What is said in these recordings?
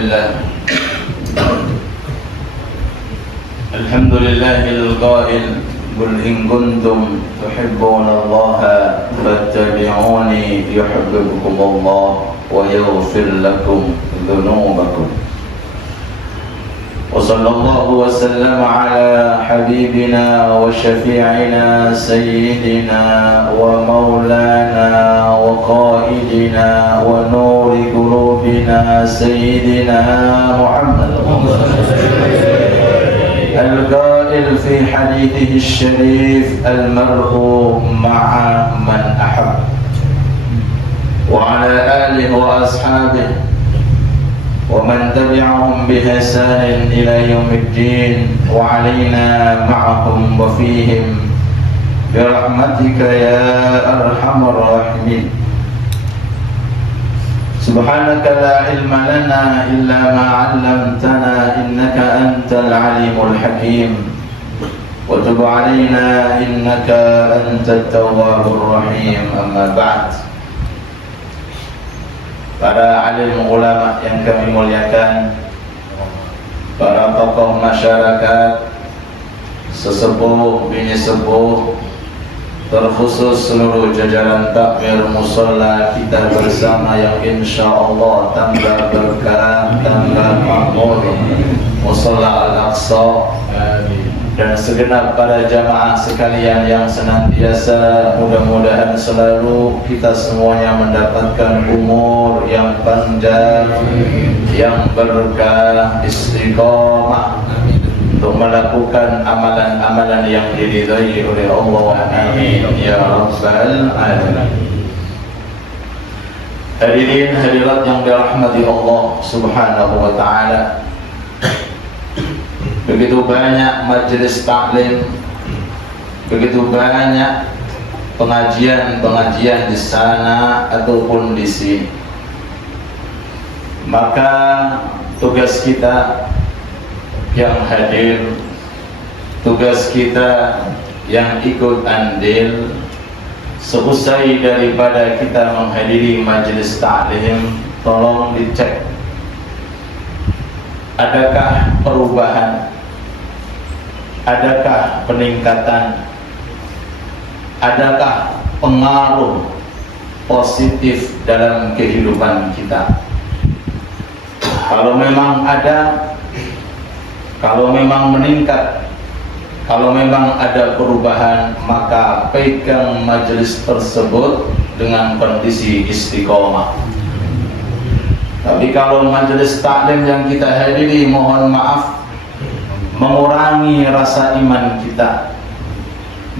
لله الحمد لله القائل قل إن كنتم تحبون الله فاتبعوني يحببكم الله ويغفر لكم ذنوبكم وصلى الله وسلم على حبيبنا وشفيعنا سيدنا ومولانا وقائدنا ونور قلوبنا سيدنا محمد القائل في حديثه الشريف المرء مع من أحب وعلى آله وأصحابه ومن تبعهم بإحسان إلى يوم الدين وعلينا معهم وفيهم برحمتك يا أرحم الراحمين. سبحانك لا علم لنا إلا ما علمتنا إنك أنت العليم الحكيم وتب علينا إنك أنت التواب الرحيم. أما بعد, para alim ulama yang kami muliakan, para tokoh masyarakat, sesepuh, bini sepuh, terkhusus seluruh jajaran takmir musalla kita bersama yang insyaallah tambah berkah, tambah makmur musalla Al-Aqsa, dan segenap para jamaah sekalian yang senantiasa mudah-mudahan selalu kita semuanya mendapatkan umur yang panjang, yang berkah, istiqamah untuk melakukan amalan-amalan yang diridhai oleh Allah. Amin ya rabbal alamin. Hadirin hadirat yang dirahmati Allah Subhanahu wa taala, begitu banyak majelis taklim, begitu banyak pengajian-pengajian di sana ataupun di sini. Maka tugas kita yang hadir, tugas kita yang ikut andil, seusai daripada kita menghadiri majelis taklim, tolong dicek adakah perubahan, adakah peningkatan, adakah pengaruh positif dalam kehidupan kita. Kalau memang ada, kalau memang meningkat, kalau memang ada perubahan, maka pegang majelis tersebut dengan kondisi istiqomah. Tapi kalau majelis taklim yang kita hadiri, mohon maaf, mengurangi rasa iman kita,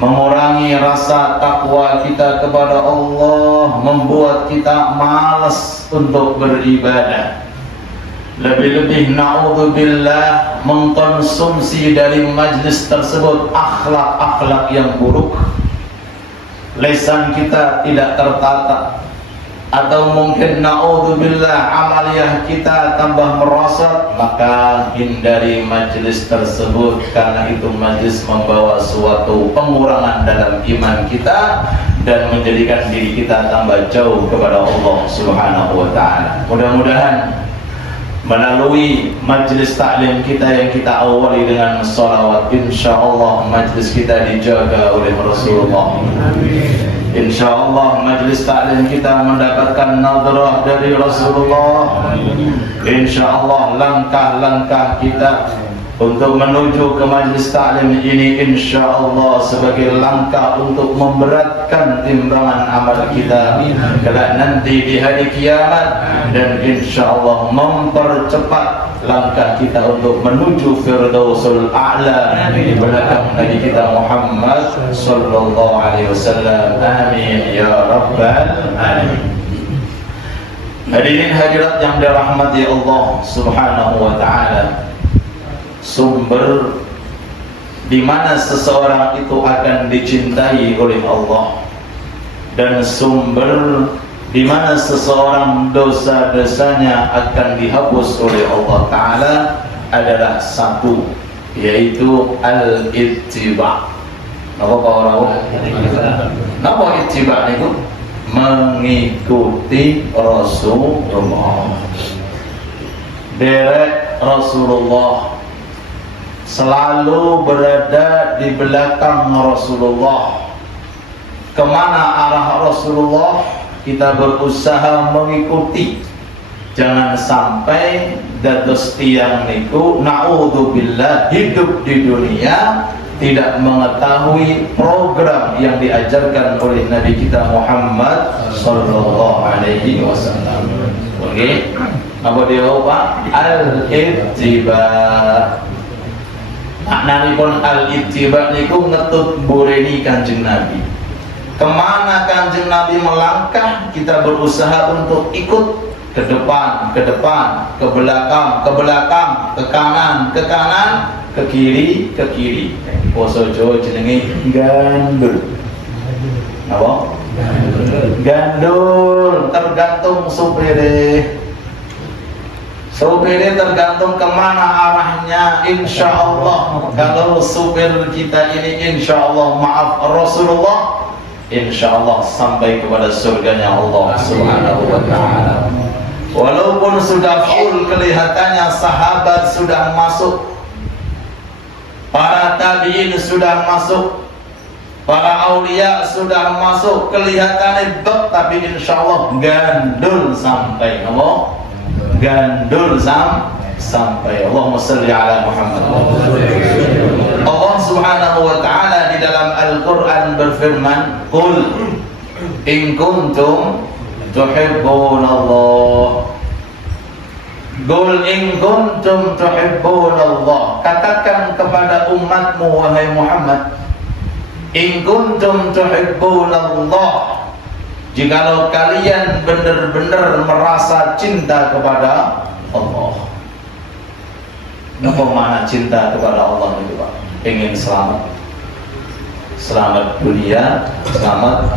mengurangi rasa takwa kita kepada Allah, membuat kita malas untuk beribadah, lebih-lebih na'udzubillah mengkonsumsi dari majlis tersebut akhlak-akhlak yang buruk, lisan kita tidak tertata, atau mungkin na'udzubillah amaliyah kita tambah merosot, maka hindari majlis tersebut, karena itu majlis membawa suatu pengurangan dalam iman kita dan menjadikan diri kita tambah jauh kepada Allah Subhanahu wa taala. Mudah-mudahan melalui majlis taklim kita yang kita awali dengan salawat, insyaallah majlis kita dijaga oleh Rasulullah. Insyaallah majlis taklim kita mendapatkan nadrah dari Rasulullah. Insyaallah langkah-langkah kita untuk menuju ke majlis taklim ini insyaallah sebagai langkah untuk memberatkan timbangan amal kita kelak nanti di hari kiamat, dan insyaallah mempercepat langkah kita untuk menuju Firdausul A'la di belakang Nabi kita Muhammad sallallahu alaihi wasallam. Amin ya rabbal alamin. Hadirin hadirat yang dirahmati Allah Subhanahu wa taala, sumber di mana seseorang itu akan dicintai oleh Allah, dan sumber di mana seseorang dosa-dosanya akan dihapus oleh Allah Ta'ala adalah satu, yaitu al-ittiba'. Napa Pak Rawuh? Napa ittiba' itu? Mengikuti Rasulullah. derek Rasulullah, selalu berada di belakang Rasulullah. Kemana arah Rasulullah, kita berusaha mengikuti. Jangan sampai dados tiyang niku naudzubillah hidup di dunia tidak mengetahui program yang diajarkan oleh Nabi kita Muhammad sallallahu alaihi wasallam. Oke, apa dia Pak? Al-ittiba. Maknanipun al-ittiba niku ngetut bureni Kanjeng Nabi. Kemana Kanjeng Nabi melangkah, kita berusaha untuk ikut ke depan, ke belakang, ke kanan, ke kiri. Poso Jawa jenenge gandul. Apa? Gandul, tergantung supire. Supir tergantung kemana arahnya. Insya Allah kalau supir kita ini insya Allah maaf Rasulullah, insya Allah sampai kepada surganya Allah Subhanahu wa ta'ala. Walaupun sudah full kelihatannya sahabat sudah masuk, para tabi'in sudah masuk, para aulia sudah masuk, kelihatannya bek, tapi insya Allah gandul sampai. Apa? Gandul sampai. Allahumma salli ala Muhammad. Allah Subhanahu wa ta'ala di dalam Al-Quran berfirman, Qul in kuntum tuhibbunallah. Qul in kuntum tuhibbunallah. Katakan kepada umatmu wahai Muhammad, in kuntum tuhibbunallah, jikalau kalian benar-benar merasa cinta kepada Allah. Apa makna cinta kepada Allah itu Pak? Ingin selamat, selamat dunia, selamat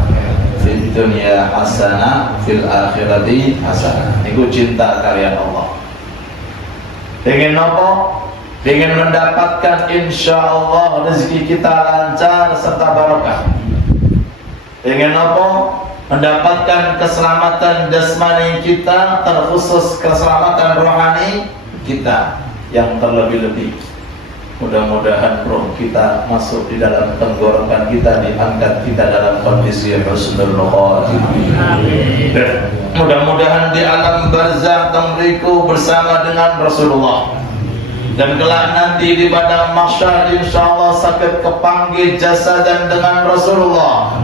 fil dunia hasanah, fil akhirati hasanah. Itu cinta kalian Allah. Ingin apa? Ingin mendapatkan insya Allah rezeki kita lancar serta barokah. Ingin apa? Mendapatkan keselamatan jasmani kita, terkhusus keselamatan rohani kita yang terlebih-lebih. Mudah-mudahan roh kita masuk di dalam tenggorokan kita, diangkat kita dalam kondisi husnul khotimah. Mudah-mudahan di alam barzakh temriku bersama dengan Rasulullah. Dan kelak nanti di padang mahsyar insyaallah sakit kepanggil jasadan dengan Rasulullah.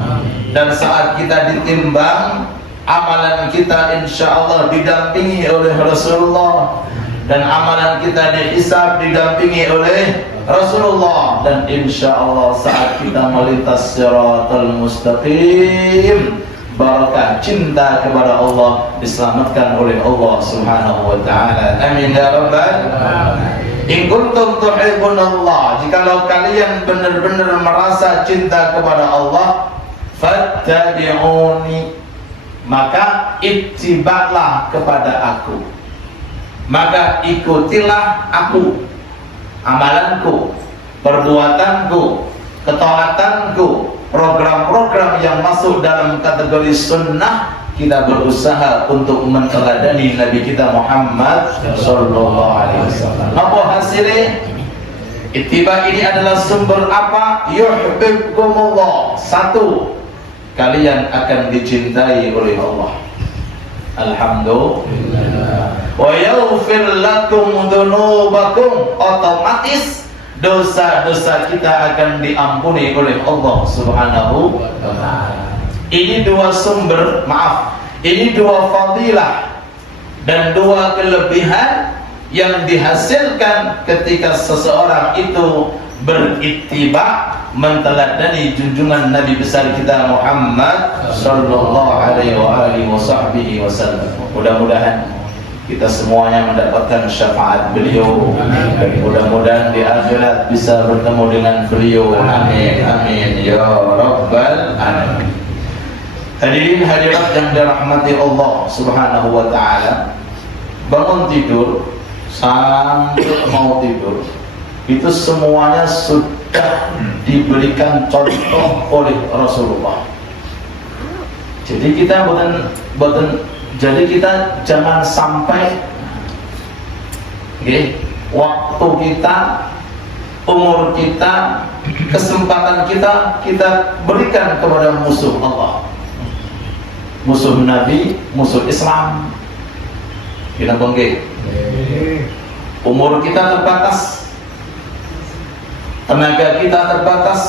Dan saat kita ditimbang, amalan kita insyaallah didampingi oleh Rasulullah, dan amalan kita dihisab didampingi oleh Rasulullah. Dan insyaallah saat kita melintas siratal mustaqim, barakah cinta kepada Allah diselamatkan oleh Allah Subhanahu wa ta'ala. Amin ya rabbal alamin. In kuntum tuhibbunallah, jikalau kalian benar-benar merasa cinta kepada Allah, fattabi'uni, maka ittibalah kepada aku, maka ikutilah aku, amalanku, perbuatanku, ketaatanku, program-program yang masuk dalam kategori sunnah. Kita berusaha untuk meneladani Nabi kita Muhammad sallallahu alaihi wasallam. Apa hasilnya? Ittiba ini adalah sumber apa? Yuhibbukumullah. Satu, kalian akan dicintai oleh Allah. Alhamdulillah. Wa yaghfir lakum dzunubakum, otomatis dosa-dosa kita akan diampuni oleh Allah Subhanahu wa ta'ala. Ini dua sumber, ini dua fadilah dan dua kelebihan yang dihasilkan ketika seseorang itu berittiba, menteladani junjungan Nabi besar kita Muhammad sallallahu alaihi wasallam. Mudah-mudahan kita semuanya mendapatkan syafaat beliau, dan mudah-mudahan di akhirat bisa bertemu dengan beliau. Amin amin ya rabbal alamin. Hadirin hadirat yang dirahmati Allah Subhanahu wa ta'ala, bangun tidur sampai mau tidur itu semuanya sudah diberikan contoh oleh Rasulullah. Jadi kita jangan sampai Okay. Waktu kita, umur kita, kesempatan kita berikan kepada musuh Allah, musuh Nabi, musuh Islam. Kita bangkit. Umur kita terbatas, tenaga kita terbatas,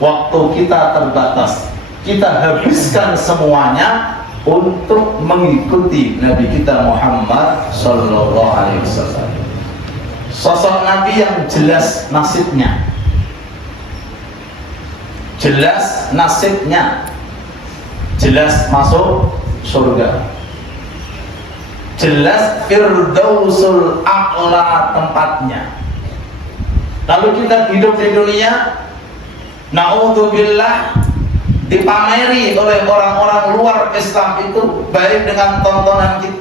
waktu kita terbatas. Kita habiskan semuanya untuk mengikuti Nabi kita Muhammad Sallallahu Alaihi Wasallam. Sosok Nabi yang jelas nasibnya, jelas nasibnya, jelas masuk surga, jelas Firdausul A'la tempatnya. Lalu kita hidup di dunia, na'udzubillah, dipameri oleh orang-orang luar Islam itu, baik dengan tontonan kita,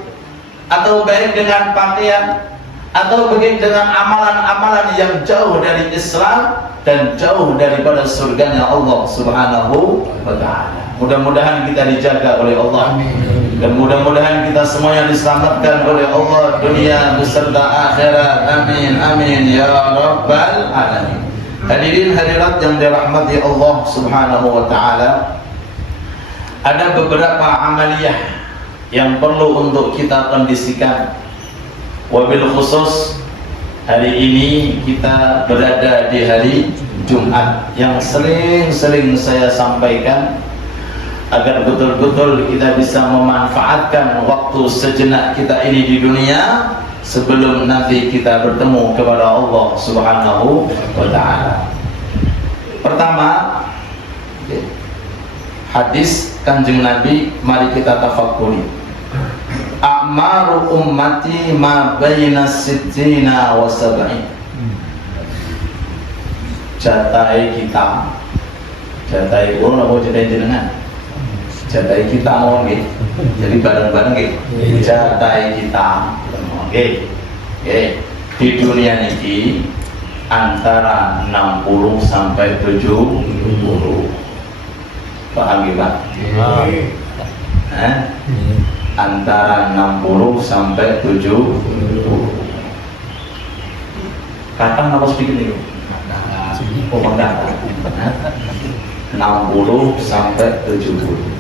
atau baik dengan pakaian, atau baik dengan amalan-amalan yang jauh dari Islam dan jauh daripada surganya Allah Subhanahu wa ta'ala. Mudah-mudahan kita dijaga oleh Allah, dan mudah-mudahan kita semuanya diselamatkan oleh Allah dunia beserta akhirat. Amin amin ya rabbal alamin. Hadirin hadirat yang dirahmati Allah Subhanahu wa ta'ala, ada beberapa amaliyah yang perlu untuk kita kondisikan. Wabil khusus hari ini kita berada di hari Jumat, yang sering-sering saya sampaikan agar betul-betul kita bisa memanfaatkan waktu sejenak kita ini di dunia sebelum nanti kita bertemu kepada Allah Subhanahu wa ta'ala. Pertama, hadis Kanjeng Nabi, mari kita tafakkuri. A'maru ummati ma baina sittina wa sab'in. Jatai kita, jatai ulun apa jatai jenengan? Jatai kita mau nggih. Jadi bareng-bareng nggih. Jatai kita. Oke. Di dunia ini antara 60 sampai 70. Paham ya, Pak? Antara 60 sampai 70. Kapan apa sedikit nih? Oh, enggak. 60 sampai 70.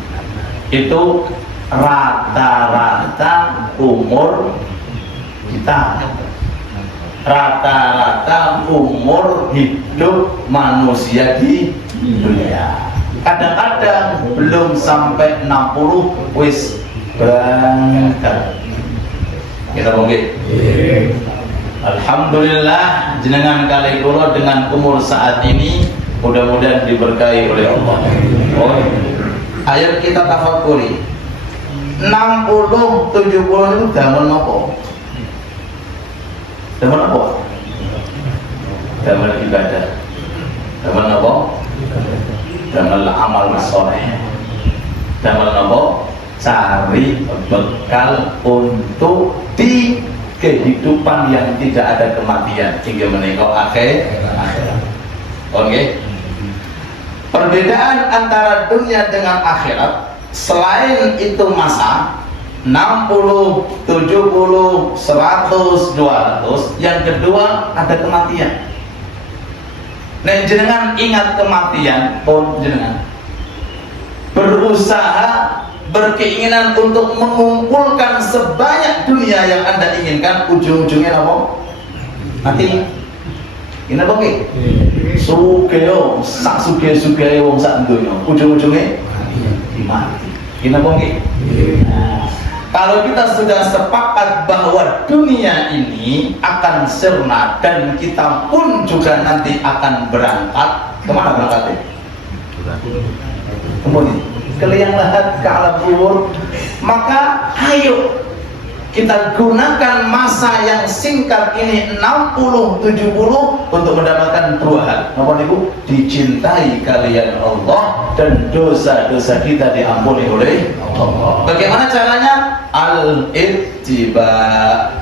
Itu rata-rata umur kita, rata-rata umur hidup manusia di dunia. Kadang-kadang belum sampai 60 wis berangkat. Kita mungkin. Alhamdulillah jenengan kali kula dengan umur saat ini mudah-mudahan diberkahi oleh Allah. Oh, ayo kita tafakuri. 60 70 itu zaman apa? Zaman apa? Zaman ibadah. Zaman apa? Zaman amal soleh. Zaman apa? Cari bekal untuk di kehidupan yang tidak ada kematian hingga menengok akhirat. Oke. Perbedaan antara dunia dengan akhirat, selain itu masa 60, 70, 100, 200, yang kedua ada kematian. Nah, jenengan ingat kematian, jenengan berusaha, berkeinginan untuk mengumpulkan sebanyak dunia yang Anda inginkan, ujung-ujungnya apa? Mati. Ini apa ke? Sugeo, sak suge-suge wong sak dunya, ujung-ujungnya mati. Ini apa ke? Kalau kita sudah sepakat bahwa dunia ini akan sirna dan kita pun juga nanti akan berangkat, kemana berangkatnya? Kemudian ke liang lahat, ke alam kubur. Maka ayo kita gunakan masa yang singkat ini 60-70 untuk mendapatkan dua hal. Apa niku? Dicintai kalian Allah dan dosa-dosa kita diampuni oleh Allah. Bagaimana caranya? Al-ittiba,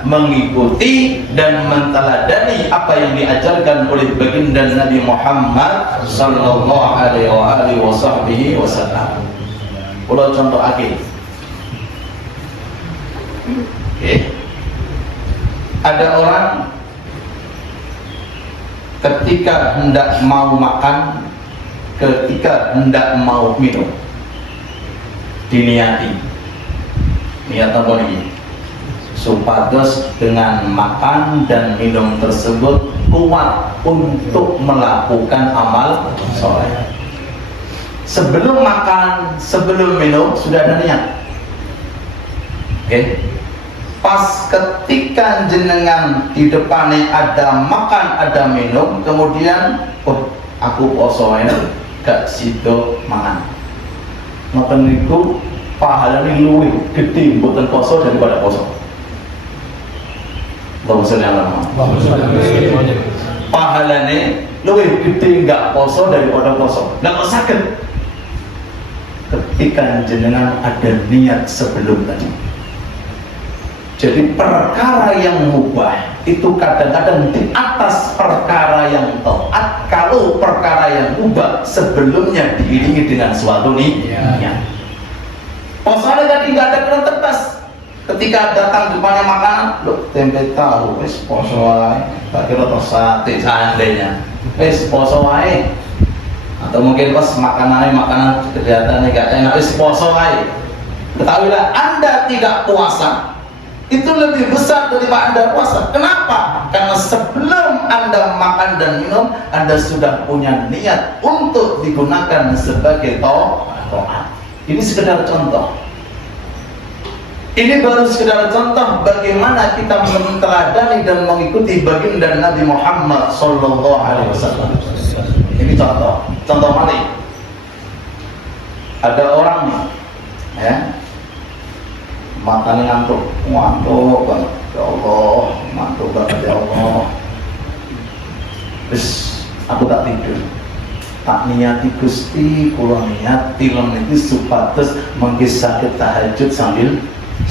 mengikuti dan menteladani apa yang diajarkan oleh baginda Nabi Muhammad sallallahu alaihi wasallam. Kalau contoh akhir. Ada orang ketika hendak mau makan, ketika hendak mau minum, diniati niat apa ini? Supados dengan makan dan minum tersebut kuat untuk melakukan amal soleh. Sebelum makan, sebelum minum sudah ada niat. Oke. Pas ketika jenengan di depannya ada makan, ada minum, kemudian aku poso ini gak sido mangan. Ngoten niku pahalane luwih gede mboten poso daripada poso. Pahalane luwih gede enggak poso daripada poso. Nggak sakit ketika jenengan ada niat sebelum tadi. Jadi perkara yang mubah itu kadang-kadang di atas perkara yang taat. Kalau perkara yang mubah sebelumnya diiringi dengan suatu niat. Posonya tadi nggak ada kena tetas. Ketika datang depannya makanan, loh tempe tahu, wis poso wae. Tak kira tos sate seandainya, wis poso wae. Atau mungkin pas makanan kelihatannya gak enak, wis poso wae. Ketahuilah Anda tidak puasa itu lebih besar daripada Anda puasa. Kenapa? Karena sebelum Anda makan dan minum, Anda sudah punya niat untuk digunakan sebagai taat. Ini sekedar contoh. Ini baru sekedar contoh bagaimana kita meneladani dan mengikuti baginda Nabi Muhammad sallallahu alaihi wasallam. Ini contoh malik. Ada orang nih, ya, matanya ngantuk banget. Ya Allah, ngantuk banget ya Allah. Terus aku tak tidur. Tak niati Gusti, kula niat tilem itu supados mengki saged tahajud sambil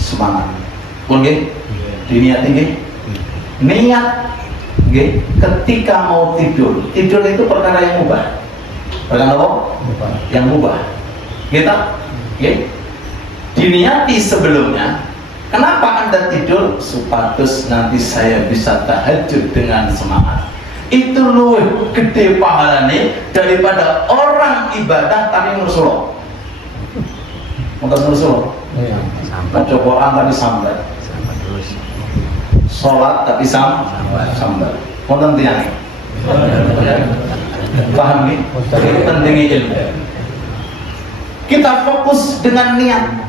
semangat. Pun nggih, diniati nggih. Niat nggih ketika mau tidur. Tidur itu perkara yang mubah. Perkara apa? Yang mubah. Kita nggih. Diniati sebelumnya. Kenapa Anda tidur? Supados nanti saya bisa tahajud dengan semangat. Itu luwih gede pahalane daripada orang ibadah tapi ngurus-ngurus. Mungkin ngurus-ngurus. Baca Quran tapi sambat. Sholat tapi sambat. Konten tiang. Paham nih? Pentingnya ilmu. Kita fokus dengan niat.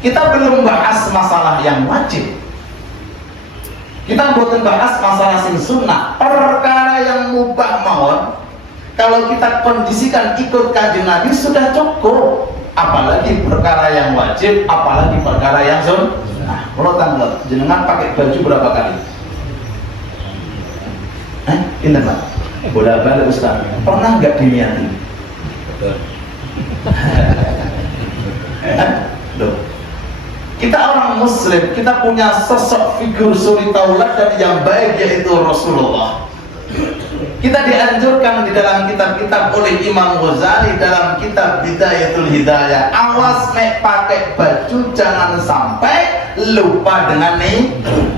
Kita belum bahas masalah yang wajib. Kita bukan bahas masalah sing sunnah. Perkara yang mubah mawon, kalau kita kondisikan ikut kanjeng Nabi sudah cukup. Apalagi perkara yang wajib, apalagi perkara yang sunnah. Kalau tanggal jenengan pakai baju berapa kali? Ini Pak. Bolak-balik Ustaz. Pernah nggak diniati? Loh. Kita orang muslim, kita punya sosok figur suri tauladan yang baik, yaitu Rasulullah. Kita dianjurkan di dalam kitab-kitab oleh Imam Ghazali dalam kitab Bidayatul Hidayah, awas nek pakai baju jangan sampai lupa dengan nih.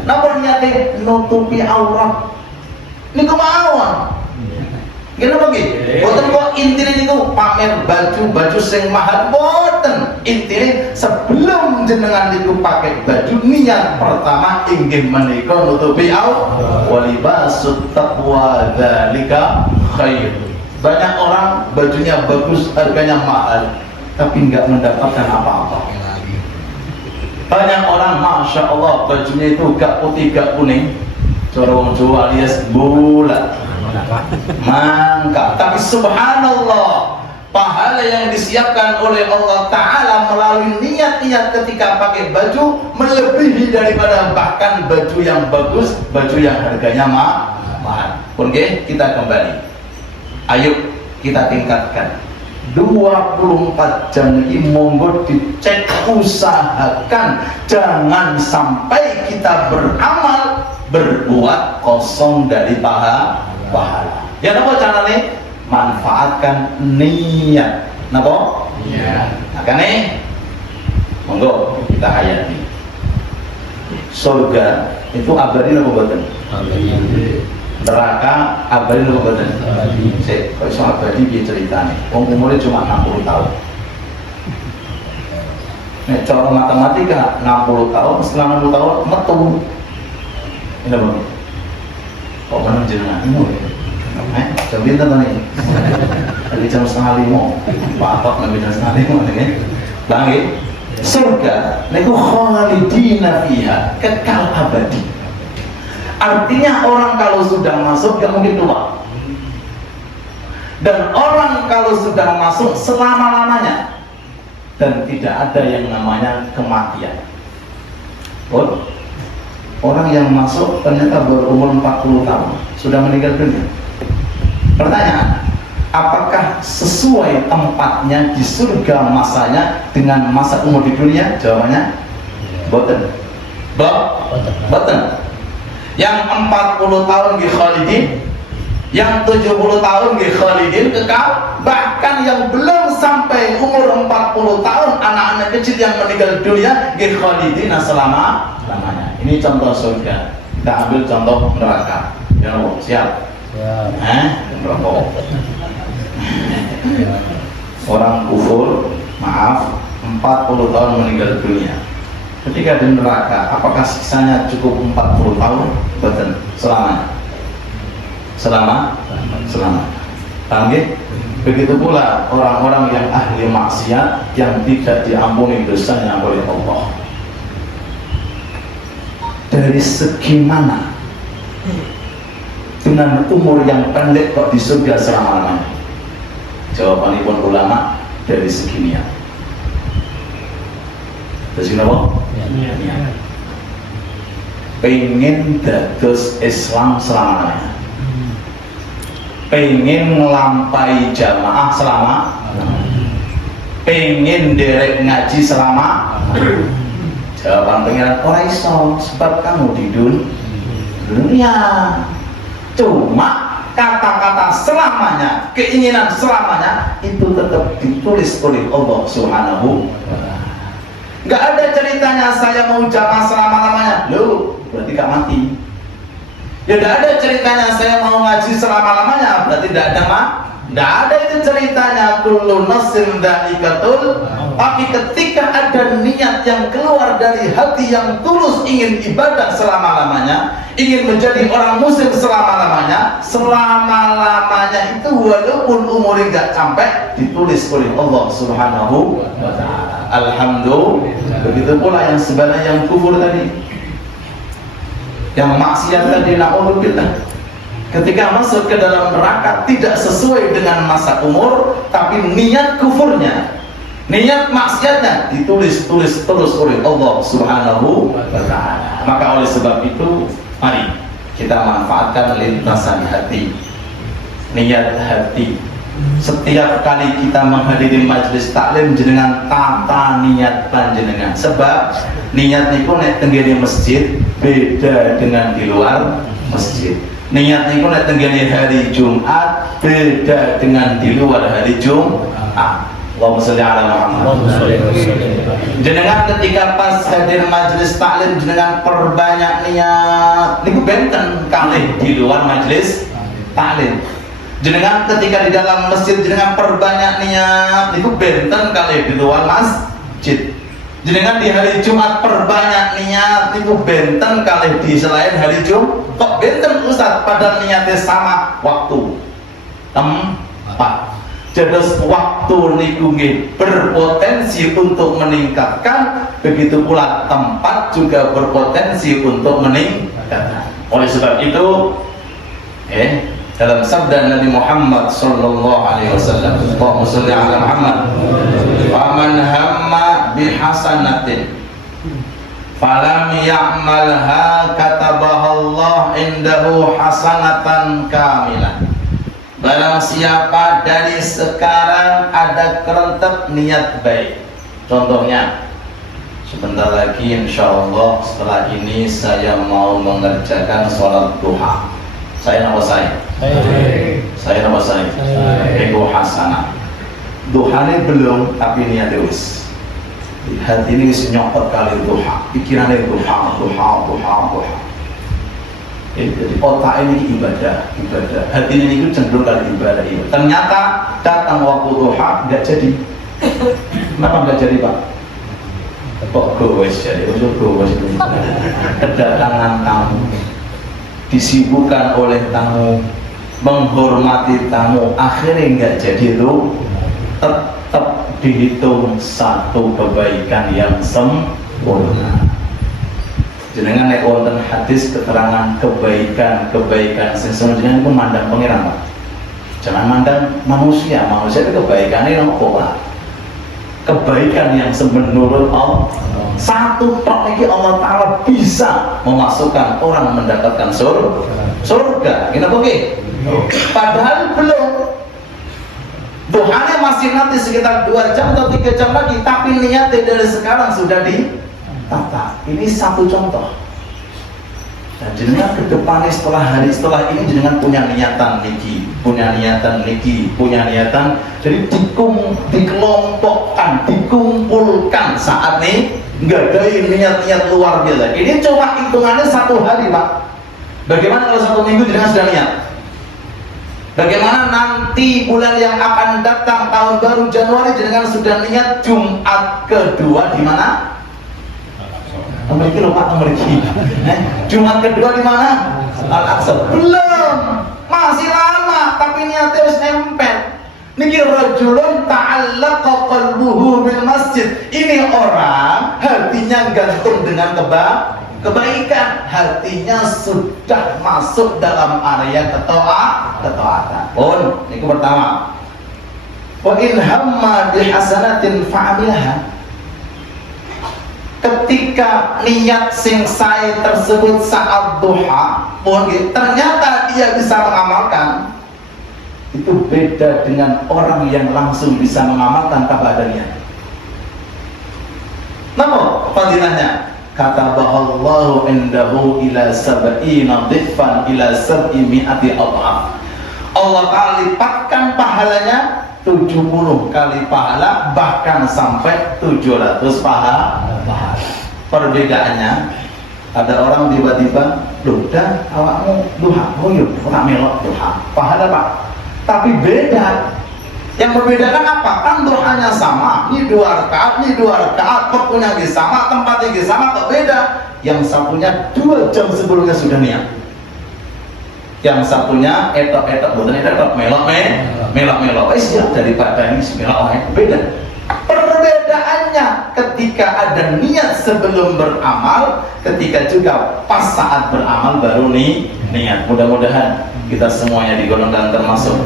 Namun nyate nutupi aurat. Niku mawon. Kenapa gitu? Boten kok intine niku pamer baju sing mahal, boten. Intine sebelum jenengan niku pakai baju, niat pertama inggih menika nutupi aurat. Walibasut taqwa dzalika khair. Banyak orang bajunya bagus, harganya mahal, tapi enggak mendapatkan apa-apa. Banyak orang masya Allah bajunya itu gak putih gak kuning, corong Jawa alias bulat. Mangkap, tapi subhanallah, pahala yang disiapkan oleh Allah Ta'ala melalui niat-niat ketika pakai baju melebihi daripada bahkan baju yang bagus, baju yang harganya mahal. Oke, kita kembali. Ayo kita tingkatkan 24 jam ini, monggo dicek, usahakan jangan sampai kita beramal berbuat kosong dari pahala. Ya napa carane? Manfaatkan niat. Napa? Iya. Makane monggo kita hayati. Surga itu abadi apa boten? Neraka abadi apa boten? Sik, kok iso abadi piye ceritane? Wong umure cuma 60 tahun. Nek cara matematika 60 tahun, setelah 60 tahun metu. Ini apa? Kok menang jenengan umur? Jam pinten to niki? Lagi jam 4:30. Patok nang jam 4:30 niki. Lah nggih. Surga niku khalidina fiha, kekal abadi. Artinya orang kalau sudah masuk gak mungkin keluar. Dan orang kalau sudah masuk selama-lamanya. Dan tidak ada yang namanya kematian. Orang yang masuk ternyata berumur 40 tahun sudah meninggal dunia. Pertanyaan, apakah sesuai tempatnya di surga masanya dengan masa umur di dunia? Jawabannya boten. Boten. Yang 40 tahun di khalidin, yang 70 tahun di khalidin kekal, bahkan yang belum sampai umur 40 tahun anak-anak kecil yang meninggal dunia di khalidin selama-lamanya. Ini contoh surga. Kita ambil contoh neraka. Ya, siap. Rokok. Orang kufur, maaf, 40 tahun meninggal dunia. Ketika di neraka, apakah siksanya cukup 40 tahun? Betul, selama. Paham ya? Begitu pula orang-orang yang ahli maksiat yang tidak diampuni dosanya oleh Allah. Dari segi mana? Dengan umur yang pendek kok di surga selama-lamanya? Jawabannya pun ulama dari segi niat. Dari segi apa? Niat. Pengen dados Islam selama-lamanya. Pengen ngelampai jamaah selama. Pengen derek ngaji selama. Jawaban pengiran ora iso, sebab kamu di dunia. Cuma kata-kata selamanya, keinginan selamanya itu tetap ditulis oleh Allah Subhanahu wa ta'ala. Enggak ada ceritanya saya mau jamaah selama-lamanya. Loh, berarti gak mati. Ya enggak ada ceritanya saya mau ngaji selama-lamanya, berarti enggak ada Tidak ada itu ceritanya. Kullu nafsin dha'iqatul. Tapi ketika ada niat yang keluar dari hati yang tulus ingin ibadah selama-lamanya, ingin menjadi orang muslim selama-lamanya, selama-lamanya itu walaupun umurnya tidak sampai ditulis oleh Allah Subhanahu wa ta'ala. Alhamdulillah. Begitu pula yang sebenarnya yang kufur tadi, yang maksiat tadi, na'udzubillah. Ketika masuk ke dalam neraka tidak sesuai dengan masa umur, tapi niat kufurnya, niat maksiatnya ditulis terus oleh Allah Subhanahu wa ta'ala. Maka oleh sebab itu, mari kita manfaatkan lintasan hati, niat hati. Setiap kali kita menghadiri majelis taklim, jenengan tata niat panjenengan. Sebab niat niku nek tenggene masjid beda dengan di luar masjid. Niat niku nek tenggene hari Jumat beda dengan di luar hari Jumat. Allahumma sholli ala Muhammad. Jenengan ketika pas hadir majelis taklim jenengan perbanyak niat niku benten kalih di luar majelis taklim. Jenengan ketika di dalam masjid jenengan perbanyak niat niku benten kalih di luar masjid. Jenengan di hari Jumat perbanyak niat niku benten kalih di selain hari Jumat. Kok benten Ustaz padahal niatnya sama waktu tempat. Jadi waktu niku nggih berpotensi untuk meningkatkan, begitu pula tempat juga berpotensi untuk meningkatkan. Oleh sebab itu dalam sabda Nabi Muhammad sallallahu alaihi wasallam, Allahumma shalli ala Muhammad, "Faman hamma bihasanatin falam ya'malha katabahallah indahu hasanatan kamilah." Barang siapa dari sekarang ada kerentet niat baik. Contohnya, sebentar lagi insyaallah setelah ini saya mau mengerjakan sholat duha. Saya nama saya. Saya nama saya. Ego hasanah. Duhane belum, tapi niat terus. hati ini nyopot kali duha, pikirannya duha. Jadi otak ini ibadah, hati ini itu cenderung kali ibadah. Ternyata datang waktu duha nggak jadi. Kenapa nggak jadi Pak? Kok gowes jadi? Gowes itu. Kedatangan tamu, disibukkan oleh tamu, menghormati tamu, akhirnya nggak jadi itu. Tetap dihitung satu kebaikan yang sempurna. Jenengan nek wonten hadis keterangan kebaikan sing jenengan iku mandang pangeran Pak. Jangan mandang manusia itu kebaikannya nopo Pak. Kebaikan yang menurut Allah satu tok iki Allah Taala bisa memasukkan orang mendapatkan surga. Kita oke? Padahal belum. Duhanya masih nanti sekitar 2 jam atau 3 jam lagi, tapi niatnya dari sekarang sudah ditata. Ini satu contoh. Dan jenengan ke depannya setelah ini jenengan punya niatan niki, jadi dikelompokkan, dikumpulkan saat ini nggak ada niat-niat luar biasa. Ini cuma hitungannya 1 hari Pak. Bagaimana kalau 1 minggu jenengan sudah niat? Bagaimana nanti bulan yang akan datang tahun baru Januari jenengan sudah niat Jumat kedua di mana? Memiliki lupa memiliki. Jumat kedua di mana? Al-Aqsa. Belum, masih lama, tapi niatnya harus nempel. Niki rajulun ta'allaqa qalbuhu bil masjid. Ini orang hatinya gantung dengan kebaikan, hatinya sudah masuk dalam area ketaatan. Pun, ini pertama. Wa in hamma bihasanatin fa'amilha. Ketika niat sing sae tersebut saat duha, pun ternyata dia bisa mengamalkan. Itu beda dengan orang yang langsung bisa mengamalkan tanpa ada niat. Namun, fadilahnya kata Allahu indahu ila sab'ina dhifan ila sab'i mi'ati adhaf. Allah Ta'ala lipatkan pahalanya 70 kali pahala, bahkan sampai 700 pahala. Perbedaannya, ada orang tiba-tiba, loh dah awakmu duha, oh yuk, tak melok duha, pahala Pak. Tapi beda. Yang membedakan apa? Kan doanya sama, ini 2 rakaat, waktunya sama, tempatnya sama, kok beda? Yang satunya 2 jam sebelumnya sudah niat. Yang satunya etok-etok, bukan etok, melok, siap daripada ini melok, beda. Perbedaannya ketika ada niat sebelum beramal, ketika juga pas saat beramal baru niat. Mudah-mudahan kita semuanya digolongkan termasuk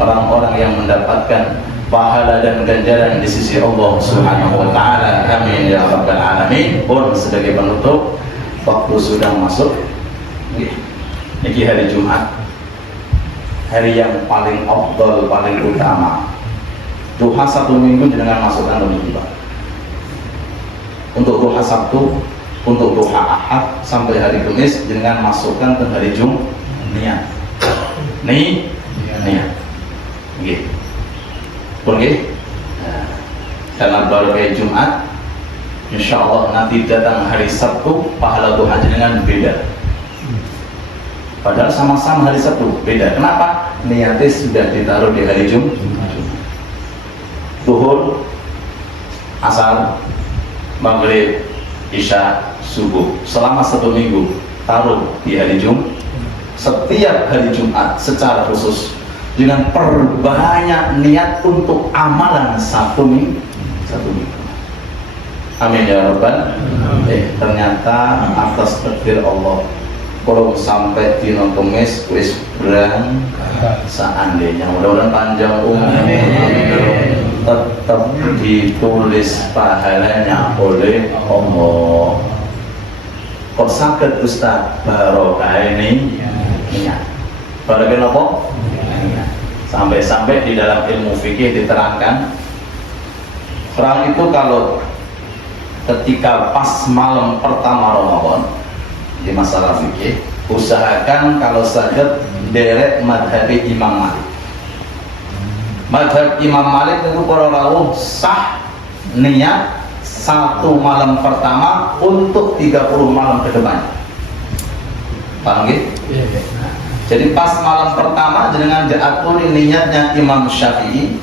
orang-orang yang mendapatkan pahala dan ganjaran di sisi Allah Subhanahu wa taala. Amin ya rabbal alamin. Pun sebagai penutup, waktu sudah masuk. Niki hari Jumat, hari yang paling afdal, paling utama. Duha 1 minggu jenengan masukkan demi Pak. Untuk duha Sabtu, untuk duha Ahad sampai hari Kamis jenengan masukkan ke hari Jumat. Niat. Nggih. Nggih. Karena baru hari Jumat, insyaallah nanti datang hari Sabtu, pahala duha jenengan beda. Padahal sama-sama hari Sabtu, beda. Kenapa? Niatnya sudah ditaruh di hari Jumat. Zuhur, asar, maghrib, isya, subuh. Selama 1 minggu taruh di hari Jumat. Setiap hari Jumat secara khusus dengan perbanyak niat untuk amalan 1 minggu. Amin ya rabbal. Ternyata atas takdir Allah, kalau sampai dino Kemis wis berangkat seandainya, mudah-mudahan panjang umur, tetap ditulis pahalanya oleh Allah. Kok sakit Ustaz? Barokah ini niat. Barokah apa? Sampai-sampai di dalam ilmu fikih diterangkan, orang itu kalau ketika pas malam pertama Ramadan, di masalah fikih, usahakan kalau saja derek madhab Imam Malik. Madhab Imam Malik itu para rawuh sah niat satu malam pertama untuk 30 malam ke depan. Paham gitu? Jadi pas malam pertama jenengan diaturi niatnya Imam Syafi'i,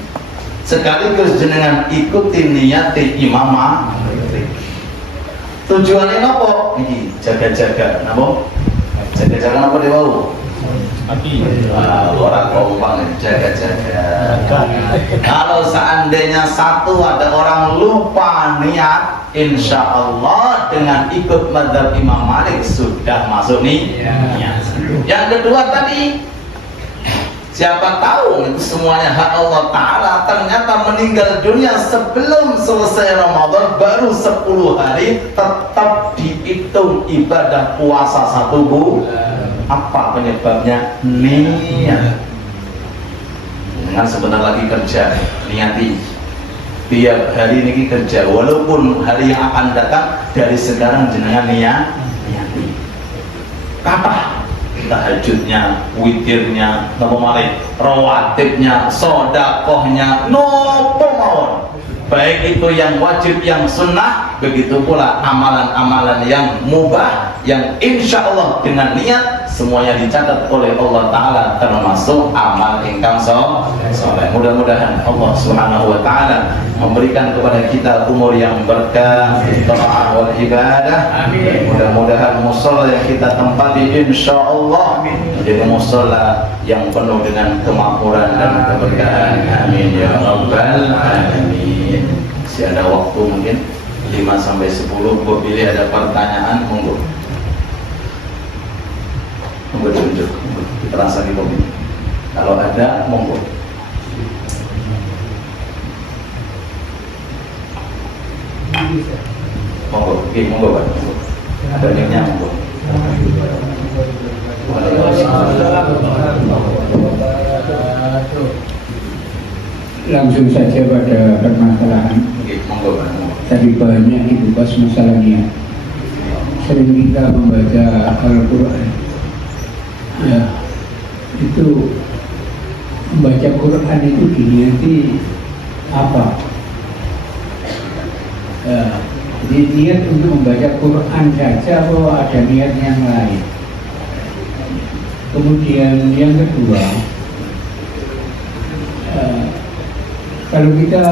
sekaligus jenengan ikuti niat Imam Malik. Tujuannya apa? Ini jaga-jaga, napa? Jaga-jaga apa dia mau? Orang kompak jaga-jaga. Kalau seandainya satu ada orang lupa niat, insya Allah dengan ikut mazhab Imam Malik sudah masuk nih. Yang kedua tadi, siapa tahu itu semuanya hak Allah Ta'ala, ternyata meninggal dunia sebelum selesai Ramadan baru 10 hari, tetap dihitung ibadah puasa 1 bulan. Apa penyebabnya? Niat. Dengan sebentar lagi kerja, niati tiap hari ini kerja, walaupun hari yang akan datang dari sekarang jenengan niati. Kata tahajudnya, witirnya, rawatibnya, sodakohnya, nopo mawon, baik itu yang wajib, yang sunnah, begitu pula amalan-amalan yang mubah, yang insya Allah dengan niat semuanya dicatat oleh Allah Ta'ala termasuk amal ingkang soleh. Mudah-mudahan Allah Subhanahu Wa Ta'ala memberikan kepada kita umur yang berkah, ta'ah wal ibadah. Mudah-mudahan musola yang kita tempati insya Allah menjadi musola yang penuh dengan kemakmuran dan keberkahan. Amin ya rabbal alamin. Masih ada waktu mungkin 5-10. Bila ada pertanyaan, monggo tunjuk, terasa di kopi. Kalau ada, monggo. Monggo, oke, monggo Pak. Ada mic-nya, monggo. Langsung saja pada permasalahan. Oke, monggo Pak. Tadi banyak dibahas masalahnya. Sering kita membaca Al-Quran. Ya, itu membaca Quran itu diniati apa? Ya, jadi niat untuk membaca Quran saja atau ada niat yang lain? Kemudian yang kedua, kalau kita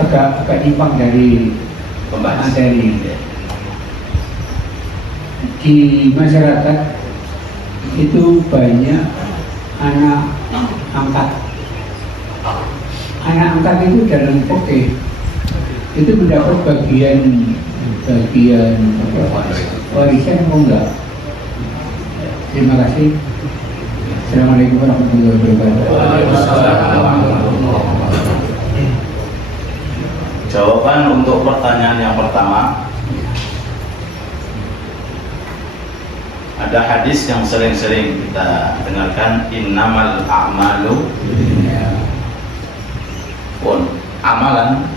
agak nyimpang dari materi di masyarakat itu banyak anak angkat. Anak angkat itu dalam fikih itu mendapat bagian warisan atau enggak? Terima kasih. Assalamualaikum warahmatullahi wabarakatuh. Jawaban untuk pertanyaan yang pertama, ada hadis yang sering-sering kita dengarkan, innamal a'malu pun amalan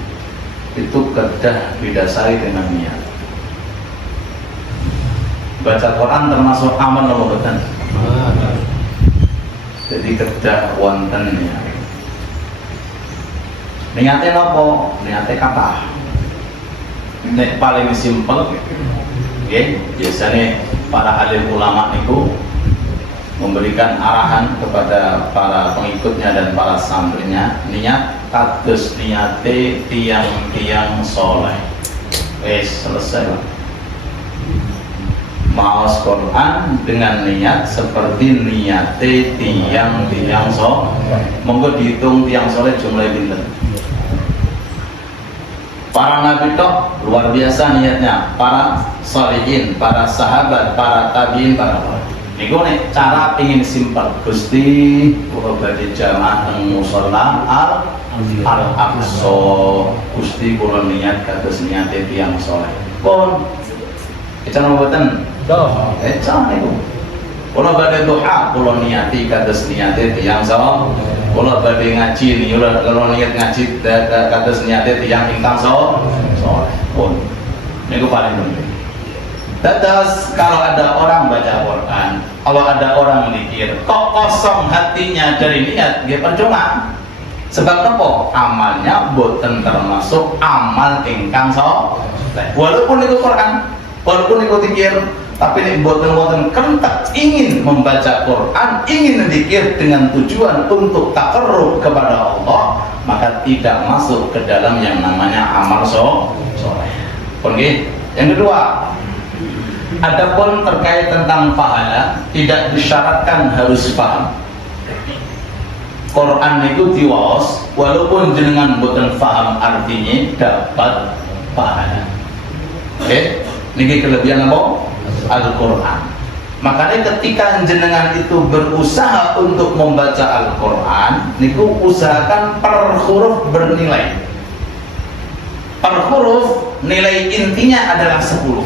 itu kedah didasari dengan niat. Baca Quran termasuk amal nomor betul. Jadi kedah wonten niat. Niatnya apa? Niatnya kata. Nek paling simpel, biasanya para alim ulama itu memberikan arahan kepada para pengikutnya dan para santrinya, niat kados niate tiang-tiang soleh. Selesai lah. Maos Quran dengan niat seperti niate tiang-tiang soleh. Monggo dihitung tiang soleh jumlah pinten. Para nabi tok luar biasa niatnya, para sholihin, para sahabat, para tabiin, para niku nek cara ingin simpel. Gusti kula badhe jamaah teng musala Al-Aqsa. Gusti kula niat kados niate tiyang saleh. Pun cara mboten? Toh. Cara niku. Kula badhe duha, kula niati kados niate tiyang saleh. Kula badhe ngaji niku kula niat ngaji kados niate tiyang ingkang saleh. Pun niku paling penting. Terus kalau ada orang baca Quran, kalau ada orang mikir, kok kosong hatinya dari niat, dia percuma. Sebab apa? Amalnya boten termasuk amal ingkang saleh. Walaupun itu Quran, walaupun itu zikir, tapi nek boten kentak ingin membaca Quran, ingin zikir dengan tujuan untuk taqarrub kepada Allah, maka tidak masuk ke dalam yang namanya amal saleh. Oke. Yang kedua, adapun terkait tentang pahala, tidak disyaratkan harus paham. Quran itu diwaos, walaupun jenengan boten paham artinya dapat pahala. Oke, ini kelebihan apa? Al-Quran. Makanya ketika jenengan itu berusaha untuk membaca Al-Quran, niku usahakan per huruf bernilai. Per huruf nilai intinya adalah 10.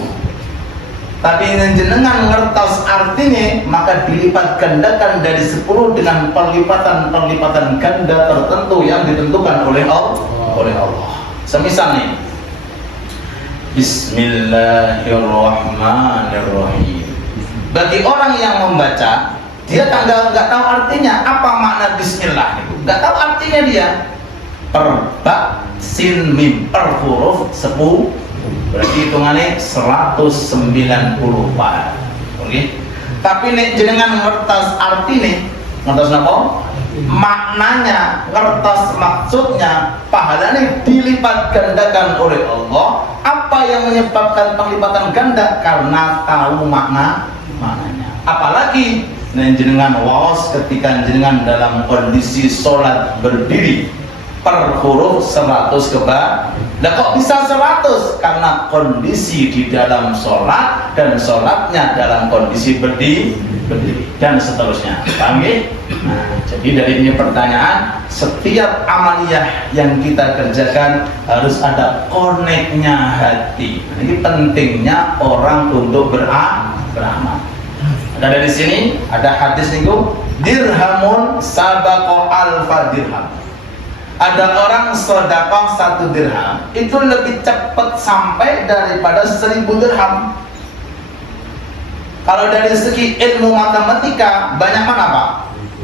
Tapi jenengan ngertos artinya, maka dilipat gandakan dari 10 dengan perlipatan ganda tertentu yang ditentukan oleh Allah. Semisal nih, Bismillahirrahmanirrahim. Bagi orang yang membaca, dia nggak tahu artinya apa makna Bismillah itu, nggak tahu artinya dia. Per ba sin mim per huruf 10. Berarti hitungannya 190 pahala. Oke. Tapi nek jenengan ngertos artine, ngertos napa? Maknanya, ngertos maksudnya, pahalanya dilipat gandakan oleh Allah. Apa yang menyebabkan penglipatan ganda? Karena tahu maknanya. Apalagi nek jenengan waos ketika jenengan dalam kondisi sholat berdiri, per huruf 100 kebal. Nah kok bisa 100? Karena kondisi di dalam sholat dan sholatnya dalam kondisi berdiri dan seterusnya. Paham ya? Nah, jadi dari ini pertanyaan, setiap amaliyah yang kita kerjakan harus ada koneknya hati. Nah, ini pentingnya orang untuk beramal. Ada dari sini ada hadis niku, dirhamun sabaqo alfa dirham. Ada orang sedekah 1 dirham itu lebih cepat sampai daripada 1000 dirham. Kalau dari segi ilmu matematika, banyak mana Pak?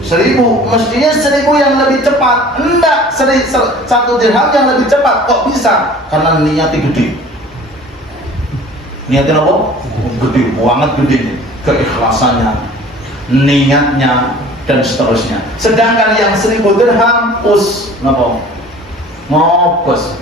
1000, mestinya 1000 yang lebih cepat. Enggak, 1 dirham yang lebih cepat. Kok bisa? Karena niatnya gede. Niatnya apa? Gede, banget gede. Keikhlasannya, niatnya, dan seterusnya. Sedangkan yang 1000 dirham napa? Ngopos.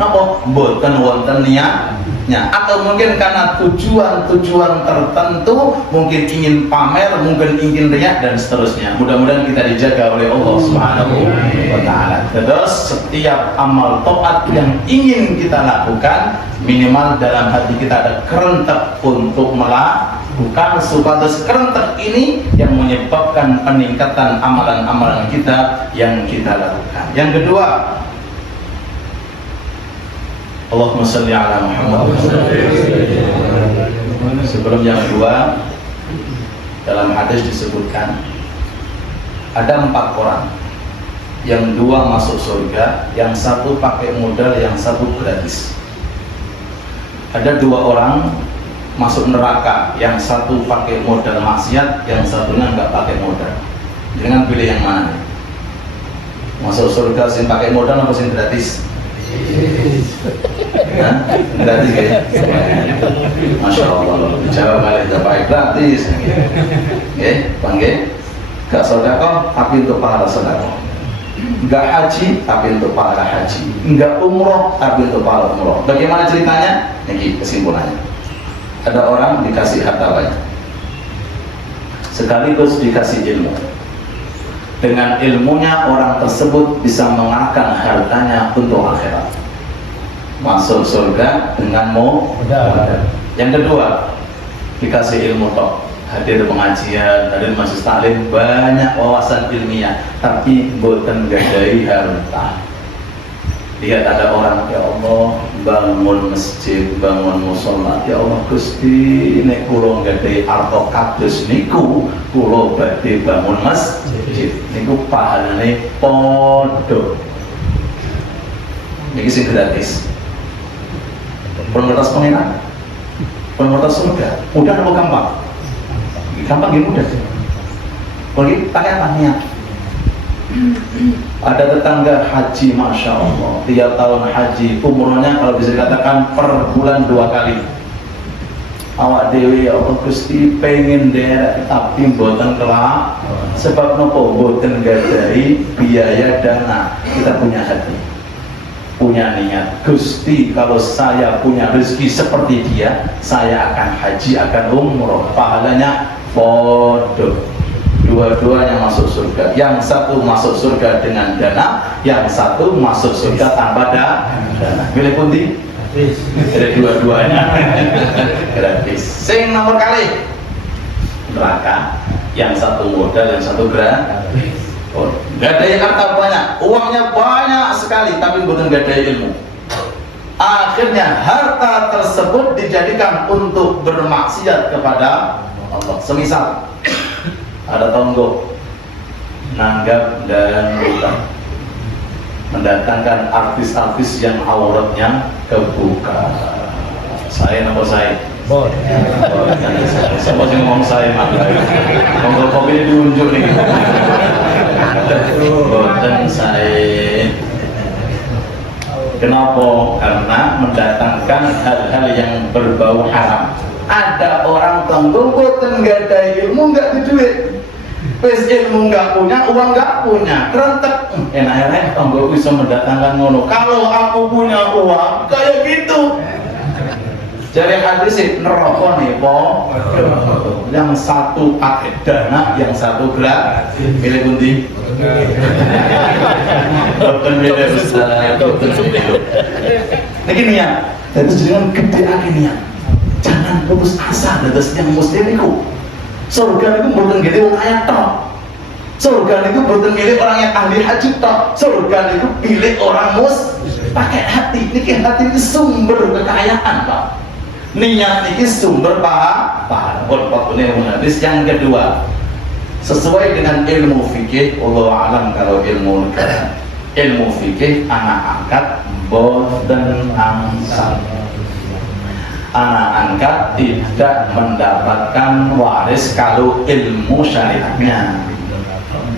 Napa? Mboten wonten niatnya. Atau mungkin karena tujuan tertentu, mungkin ingin pamer, mungkin ingin riak dan seterusnya. Mudah-mudahan kita dijaga oleh Allah Subhanahu wa taala. Terus setiap amal taat yang ingin kita lakukan, minimal dalam hati kita ada kerentek untuk melakukan, supaya kerentek ini yang menyebabkan peningkatan amalan-amalan kita yang kita lakukan. Yang kedua, Allahumma shalli ala Muhammad. Sebelum yang kedua, dalam hadis disebutkan ada 4 orang, yang 2 masuk surga, yang 1 pakai modal, yang 1 gratis. Ada 2 orang masuk neraka, yang 1 pakai modal maksiat, yang satunya nggak pakai modal. Jangan pilih yang mana. Masuk surga sing pakai modal apa sing gratis? Hah? Gratis kayaknya. Masya Allah, jawab balik baik gratis. Oke, panggil. Gak sedekah tapi untuk pahala sedekah. Enggak haji tapi untuk pahala haji. Enggak umroh tapi untuk pahala umroh. Bagaimana ceritanya? Ini kesimpulannya. Ada orang dikasih harta banyak, sekaligus dikasih ilmu. Dengan ilmunya orang tersebut bisa mengarahkan hartanya untuk akhirat, masuk surga dengan modal. Yang kedua, dikasih ilmu tok, hadir pengajian, hadir majelis taklim, banyak wawasan ilmiah, tapi boten gadai harta. Lihat ada orang, ya Allah, bangun masjid, bangun musola, ya Allah Gusti, nek kula gadai harta kados niku, kula badhe bangun masjid, niku pahalane padha. Niki sing gratis. Pengertas pengenan, pengertas surga, mudah atau gampang? Gampang, mudah. Kalau pakai apa niat? Ada tetangga haji, masya Allah, tiap tahun haji, umrohnya kalau bisa dikatakan per bulan 2 kali. Awak dewi ya Allah Gusti pengen derek tapi mboten kelak, sebab nopo mboten gadai biaya dana. Kita punya hati, punya niat, Gusti kalau saya punya rezeki seperti dia, saya akan haji, akan umroh, pahalanya bodoh. Dua-duanya masuk surga. Yang satu masuk surga dengan dana, yang satu masuk surga tanpa dana. Pilih pundi? Ada dua-duanya gratis. Sing nomor kali neraka. Yang satu modal, yang satu gratis. Oh, gak ada harta banyak, uangnya banyak sekali, tapi bukan gak ada ilmu. Akhirnya harta tersebut dijadikan untuk bermaksiat kepada Allah. Semisal ada tonggok nanggap dan buka, mendatangkan artis-artis yang auratnya kebuka. Saya nama saya siapa sih ngomong saya mah tonggok kopi ini diunjuk nih dan saya kenapa? Karena mendatangkan hal-hal yang berbau haram. Ada orang tonggok boten gak ada ilmu, gak ada duit. Wes ilmu nggak punya, uang nggak punya, kerentek. Enak-enak tonggok bisa mendatangkan ngono. Kalau aku punya uang kayak gitu. Jadi hadis itu neraka nih, po. Yang satu pakai dana, yang satu gratis. Pilih pundi? Boten milih Ustaz. Niki niat. Dadi jenengan gede akeh niat. Jangan putus asa dados yang muslim niku. Surga itu bukan gede orang kaya tok. Surga itu bukan milik orang yang ahli haji tok. Surga itu milik orang pakai hati. Niki hati itu sumber kekayaan, Pak. Niat ini sumber pahala. Hadis yang kedua, sesuai dengan ilmu fikih, Allah alam kalau ilmu fikih anak angkat boten angsal. Anak angkat tidak mendapatkan waris kalau ilmu syariatnya,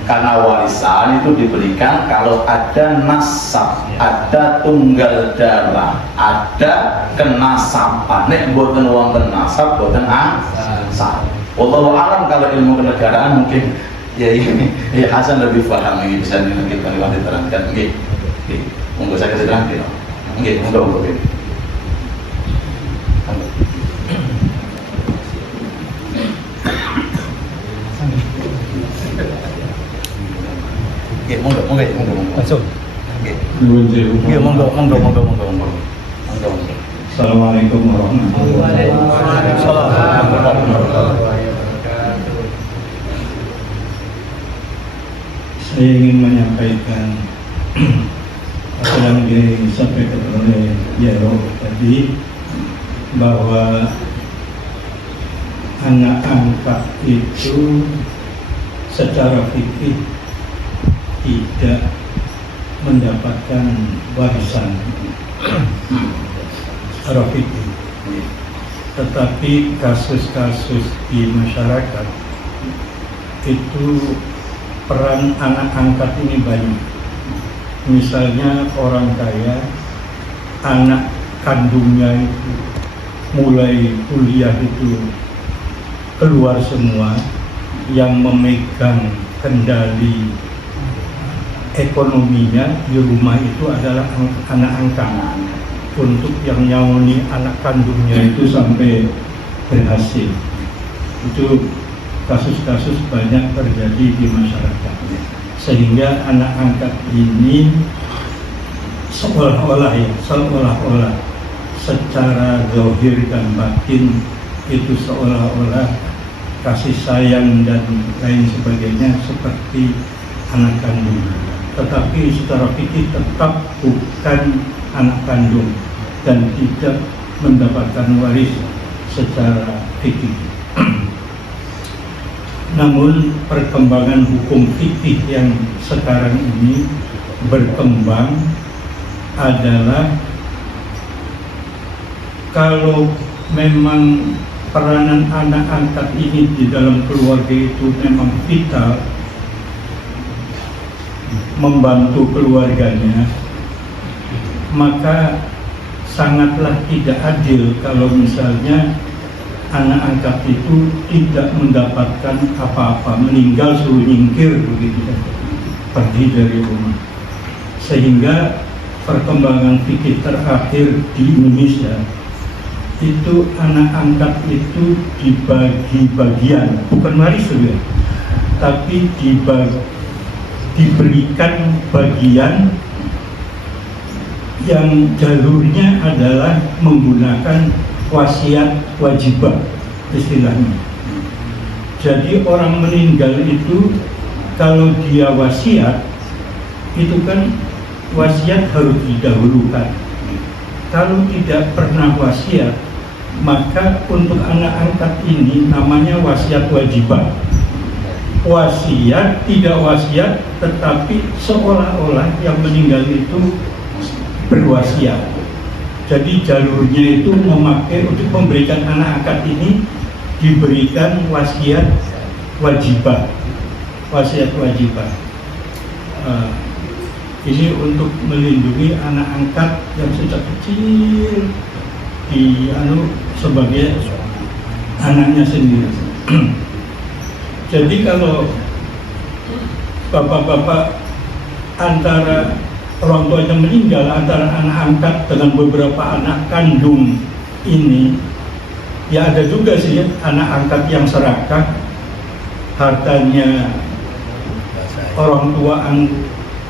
karena warisan itu diberikan kalau ada nasab, ada tunggal darah, ada kenasaban. Nek boten wonten nasab, boten angsal. Wallahu alam kalau ilmu kenegaraan mungkin ya ini ya Hasan lebih paham ini, bisa kita terangkan. Nggih. Monggo saya kasih terang gitu. Nggih, monggo. Monggo. Langsung. Nggih, monggo. Assalamualaikum warahmatullahi wabarakatuh. Saya ingin menyampaikan apa yang disampaikan oleh Yero tadi, bahwa anak angkat itu secara fikih tidak mendapatkan warisan secara fikih, tetapi kasus-kasus di masyarakat itu peran anak angkat ini banyak. Misalnya orang kaya, anak kandungnya itu mulai kuliah itu keluar semua, yang memegang kendali ekonominya di rumah itu adalah anak angkat. Untuk yang nyawoni anak kandungnya itu sampai berhasil, itu kasus-kasus banyak terjadi di masyarakat, sehingga anak angkat ini seolah-olah secara zahir dan batin itu seolah-olah kasih sayang dan lain sebagainya seperti anak kandung, tetapi secara fikih tetap bukan anak kandung dan tidak mendapatkan waris secara fikih. Namun perkembangan hukum fikih yang sekarang ini berkembang adalah kalau memang peranan anak angkat ini di dalam keluarga itu memang vital, membantu keluarganya, maka sangatlah tidak adil kalau misalnya anak angkat itu tidak mendapatkan apa-apa, meninggal suruh nyingkir begitu saja, pergi dari rumah. Sehingga perkembangan fikih terakhir di Indonesia itu anak angkat itu dibagi bagian, bukan waris ya, tapi diberikan bagian yang jalurnya adalah menggunakan wasiat wajibah istilahnya. Jadi orang meninggal itu kalau dia wasiat itu kan wasiat harus didahulukan. Kalau tidak pernah wasiat, maka untuk anak angkat ini namanya wasiat wajibah. Wasiat, tidak wasiat, tetapi seolah-olah yang meninggal itu berwasiat. Jadi jalurnya itu memakai untuk memberikan anak angkat ini diberikan wasiat wajibah. Wasiat wajibah. Ini untuk melindungi anak angkat yang sejak kecil sebagai anaknya sendiri. Jadi kalau bapak-bapak antara orang tuanya meninggal, antara anak angkat dengan beberapa anak kandung ini, ya ada juga sih ya, anak angkat yang serakah, hartanya orang tua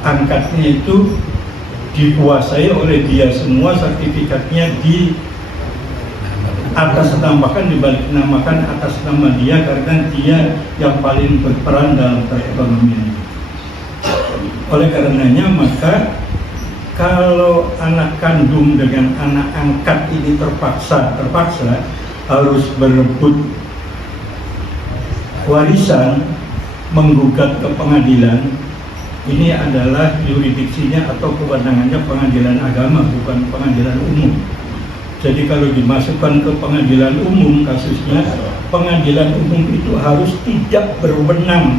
angkatnya itu dikuasai oleh dia semua, sertifikatnya di atas namakan, dibalik namakan atas nama dia karena dia yang paling berperan dalam perekonomian. Oleh karenanya maka kalau anak kandung dengan anak angkat ini terpaksa harus berebut warisan, menggugat ke pengadilan, ini adalah yuridiksinya atau kewenangannya pengadilan agama, bukan pengadilan umum. Jadi kalau dimasukkan ke pengadilan umum kasusnya, pengadilan umum itu harus tidak berwenang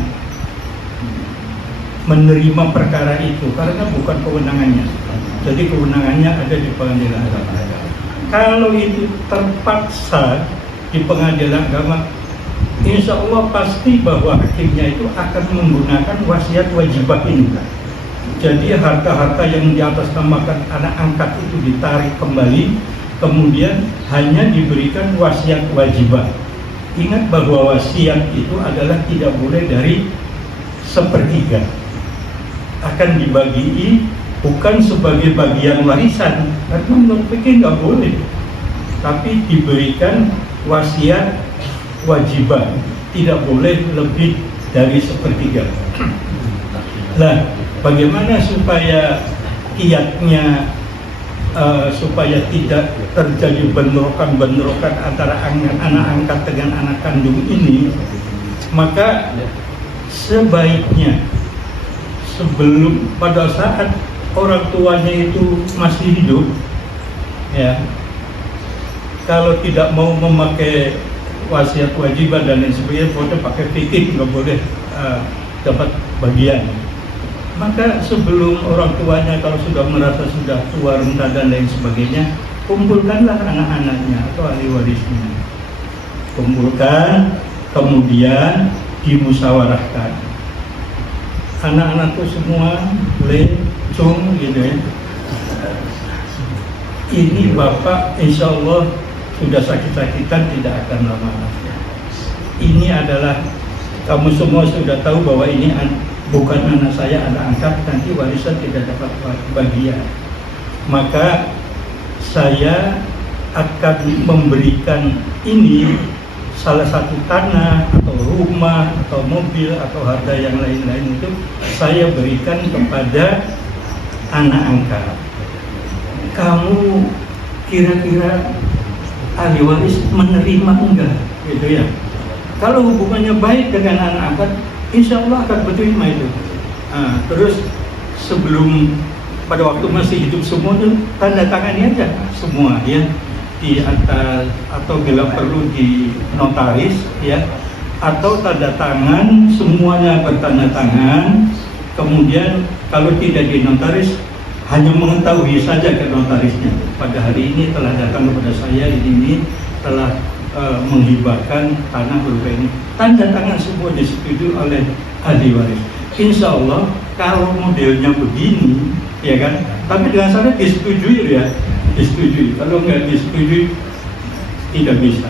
menerima perkara itu karena bukan kewenangannya. Jadi kewenangannya ada di pengadilan agama. Kalau itu terpaksa di pengadilan agama, insya Allah pasti bahwa hakimnya itu akan menggunakan wasiat wajibah ini. Jadi harta-harta yang diatasnamakan anak angkat itu ditarik kembali, kemudian hanya diberikan wasiat wajibah. Ingat bahwa wasiat itu adalah tidak boleh dari sepertiga, akan dibagi bukan sebagai bagian warisan karena menurut fikih nggak boleh, tapi diberikan wasiat wajibah, tidak boleh lebih dari sepertiga. Nah, bagaimana supaya kiatnya supaya tidak terjadi bentrokan antara anak angkat dengan anak kandung ini, maka sebaiknya sebelum pada saat orang tuanya itu masih hidup, ya, kalau tidak mau memakai wasiat wajibah dan lain sebagainya, boleh pakai fikih, nggak boleh dapat bagian. Maka sebelum orang tuanya kalau sudah merasa sudah tua, renta dan lain sebagainya, kumpulkanlah anak-anaknya atau ahli warisnya. Kumpulkan, kemudian dimusyawarahkan. Anak-anak itu semua lecung gitu ya. Ini bapak insya Allah sudah sakit-sakitan, tidak akan lama. Ini adalah, kamu semua sudah tahu bahwa ini bukan anak saya, anak angkat, nanti warisan tidak dapat bagian. Maka saya akan memberikan ini salah satu tanah atau rumah atau mobil atau harta yang lain-lain itu saya berikan kepada anak angkat. Kamu kira-kira ahli waris menerima enggak? Gitu ya. Kalau hubungannya baik dengan anak angkat, insya Allah akan menerima itu. Terus sebelum pada waktu masih hidup semua itu tanda tangani aja semua ya di atas, atau bila perlu di notaris ya, atau tanda tangan, semuanya bertanda tangan, kemudian kalau tidak dinotaris hanya mengetahui saja ke notarisnya, pada hari ini telah datang kepada saya ini telah menghibahkan tanah berupa ini, tanda tangan semua disetujui oleh ahli waris. Insya Allah kalau modelnya begini, ya kan, tapi dengan syarat disetujui ya, disetujui. Kalau nggak disetujui tidak bisa.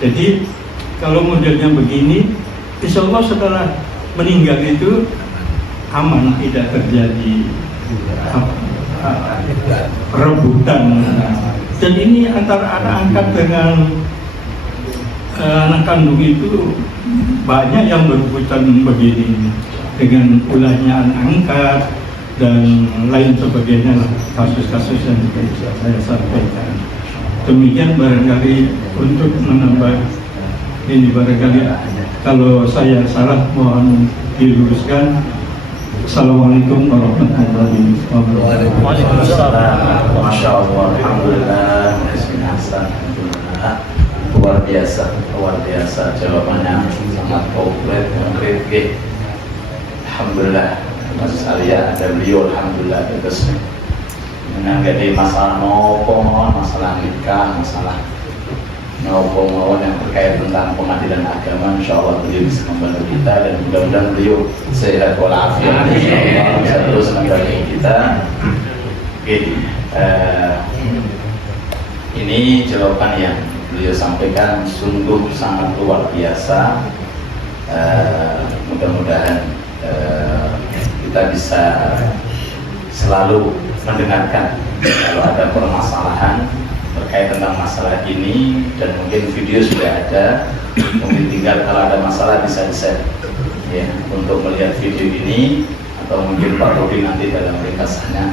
Jadi kalau modelnya begini, insya Allah setelah meninggal itu aman, tidak terjadi perebutan. Dan ini antara anak angkat dengan anak kandung itu banyak yang berebutan begini, dengan ulahnya anak angkat dan lain sebagainya lah, kasus-kasus yang bisa saya sampaikan. Demikian barangkali untuk menambah ini, barangkali kalau saya salah mohon diluruskan. Assalamualaikum warahmatullahi wabarakatuh. Waalaikumsalam. Masya Allah, alhamdulillah, alhamdulillah. Luar biasa jawabannya, sangat komplit, konkret. Alhamdulillah, Mas Alia ada beliau, alhamdulillah terus menanggapi masalah nopo, masalah nikah, masalah nopo yang terkait tentang pengadilan agama. Insya Allah beliau bisa membantu kita dan mudah-mudahan beliau sehat walafiat, insya Allah bisa terus membantu kita. Ini jawaban yang beliau sampaikan sungguh sangat luar biasa. Mudah-mudahan kita bisa selalu mendengarkan kalau ada permasalahan terkait tentang masalah ini, dan mungkin video sudah ada, mungkin tinggal kalau ada masalah bisa di-share ya, untuk melihat video ini, atau mungkin Pak Rudi nanti dalam ringkasannya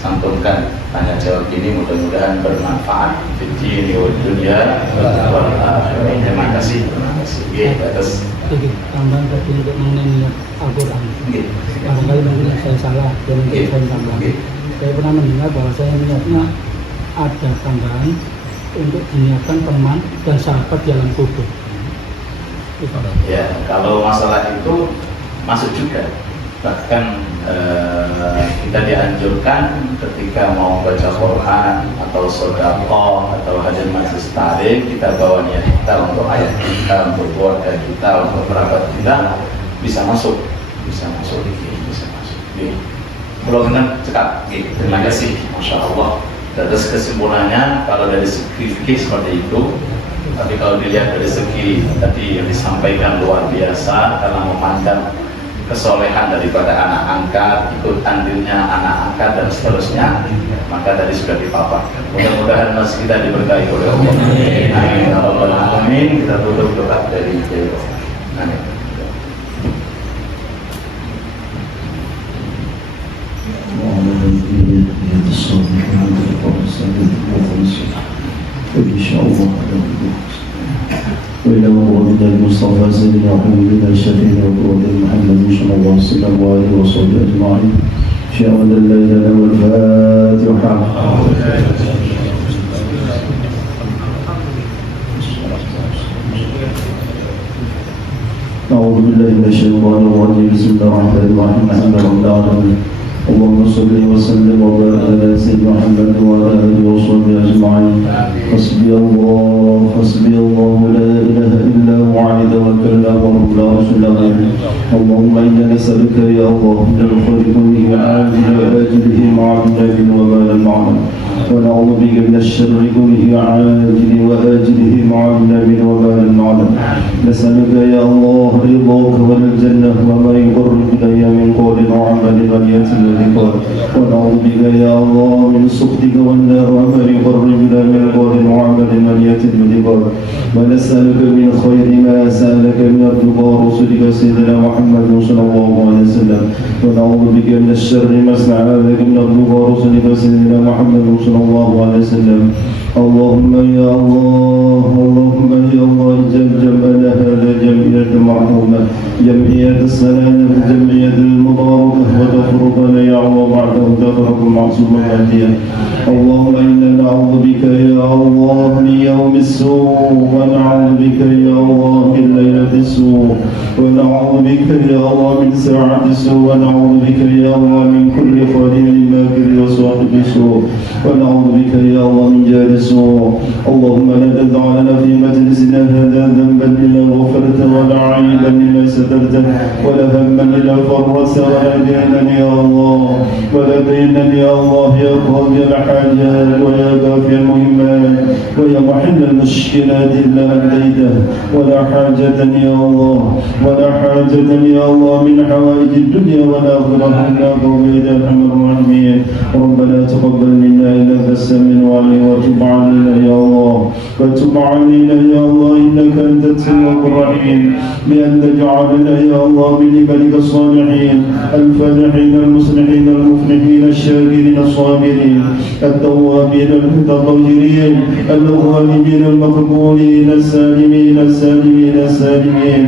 cantumkan tanya jawab ini, mudah-mudahan bermanfaat di dunia. Terima kasih. Atas tambahan tadi untuk mengenai Al-Quran. Barangkali mungkin saya salah dan mungkin saya tambah. Saya pernah mendengar bahwa saya niatnya ada tambahan untuk diniatkan teman dan sahabat dalam kubur. Ya, kalau masalah itu masuk juga. Bahkan kita dianjurkan ketika mau baca Quran atau sedekah atau hadir majlis talim, kita bawa niat kita untuk ayah kita, untuk keluarga kita, untuk kerabat kita, bisa masuk. Kalau benar cekap, terima kasih, masya Allah. Terus kesimpulannya, kalau dari segi fikih seperti itu, tapi kalau dilihat dari segi tadi yang disampaikan luar biasa dalam memandang kesolehan daripada anak angkat, ikut andilnya anak angkat dan seterusnya, maka tadi sudah dipaparkan. Mudah-mudahan mas kita diberkahi oleh Allah. Amin ya rabbal alamin. Kita tutup doa dari jauh. Amin. وإلى مرضنا المصطفى سيدنا محمد الشفيع وقوة محمد صلى الله عليه وسلم وآله وصحبه أجمعين. شاء الله لا إله إلا هو. الفاتحة. أعوذ بالله من الشيطان الرجيم. بسم الله الرحمن الرحيم. الحمد لله رب العالمين. اللهم صل وسلم وبارك على سيدنا محمد وعلى آله وصحبه أجمعين. حسبي الله لا إله إلا هو عليه توكلنا ورب لا رسول الله. اللهم إنا نسألك يا الله من الخير كله عاجله وآجله ما علمنا وما لم نعلم، ونعوذ بك من الشر كله عاجله وآجله ما علمنا وما لم نعلم. نسألك يا الله رضاك والجنة وما يقرب إلي من قول وعمل ونية وذكر، ونعوذ بك يا الله من سخطك والنار وما يقرب إلي من قول وعمل ونية وذكر. ونسألك من خير ما سألك من ارتضى رسولك سيدنا محمد صلى الله عليه وسلم، ونعوذ بك من الشر ما استعاذك من ارتضى رسولك سيدنا محمد صلى الله عليه وسلم. اللهم يا الله اجعل جمعنا هذا جمعية مرحومة، جمعية السلامة، جمعية المباركة، وتفرقنا يا الله بعده تغرق المعصوم الهدية. اللهم إنا نعوذ بك يا الله من يوم السوء، ونعوذ بك يا الله من ليلة السوء، ونعوذ بك يا الله من ساعة السوء، ونعوذ بك يا الله من كل خليل ماكر وصاحب السوء، ونعوذ بك يا الله من جار السوء. اللهم لا تدع لنا في مجلسنا هذا ذنبا إلا غفرته، ولا عيبا إلا سترته، ولا هما إلا فرجته، ولا دينا يا الله، ولا دينا يا الله يا قاضي الحاجات ويا كافي المهمات ويا محل المشكلات إلا أديته، ولا حاجة يا الله، ولا حاجة يا الله من حوائج الدنيا والآخرة إلا قضيت يا أرحم الراحمين. ربنا تقبل منا إنك السميع العليم، وتب علينا يا الله، وتب علينا يا الله إنك أنت التواب الرحيم، بأن تجعلنا يا الله من عبادك الصالحين الفالحين المصلحين المفلحين الشاكرين الصابرين التوابين المتطهرين الغالبين المقبولين السالمين السالمين السالمين.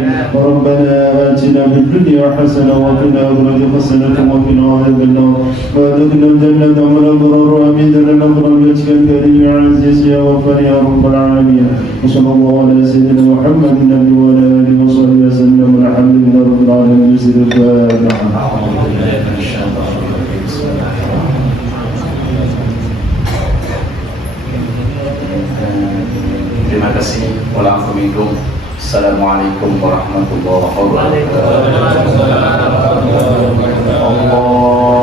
ربنا آتنا في الدنيا حسنة وفي الآخرة حسنة وقنا عذاب النار، وأدخلنا الجنة مع الأبرار، وأميتنا الأبرار بوجهك الكريم يا عزيز يا غفار يا رب العالمين. وصلى الله على سيدنا محمد النبي وعلى آله وصحبه وسلم، والحمد لله رب العالمين. بسم الفاتحة. Terima kasih. Waalaikumsalam. Assalamualaikum warahmatullahi wabarakatuh. Allah